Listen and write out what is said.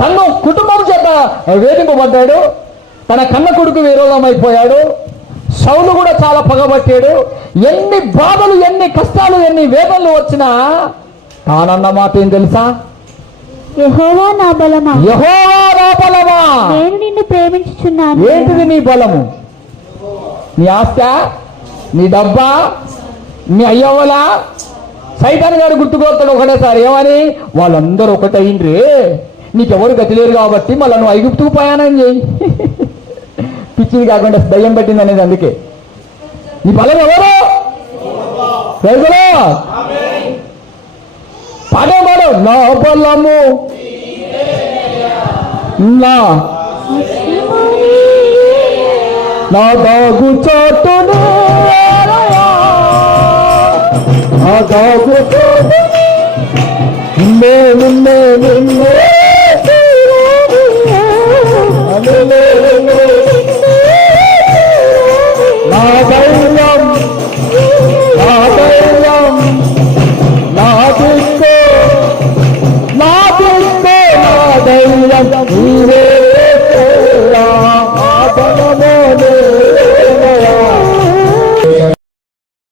తను కుటుంబం చేత వేధింపబడ్డాడు, తన కన్న కొడుకు విరోధమైపోయాడు, సౌలు కూడా చాలా పగబట్టాడు. ఎన్ని బాధలు, ఎన్ని కష్టాలు, ఎన్ని వేదనలు వచ్చినా తానన్న మాట ఏం తెలుసా? యెహోవా నా బలమా, యెహోవా నా బలమా, నేను నిన్ను ప్రేమించుచున్నాను. ఏంటిది నీ బలము? నీ ఆస్త, నీ డబ్బా, నీ అయ్యవలా? సైతాన్ గారు గుర్తుకొస్తాడు ఒకటేసారి ఏమని? వాళ్ళందరూ ఒకటైండ్రే, నీకెవరు గతి లేరు కాబట్టి మళ్ళీ నువ్వు ఐగుప్తుకు ప్రయాణం చేయి. పిచ్చిది కాకుండా దయ్యం పెట్టింది అనేది అందుకే. నీ బలం ఎవరు? పాడే పాడు. నా బలము నా దాగు చోటును, నా దాగు చోటు నిన్నే నిన్నే నిన్నే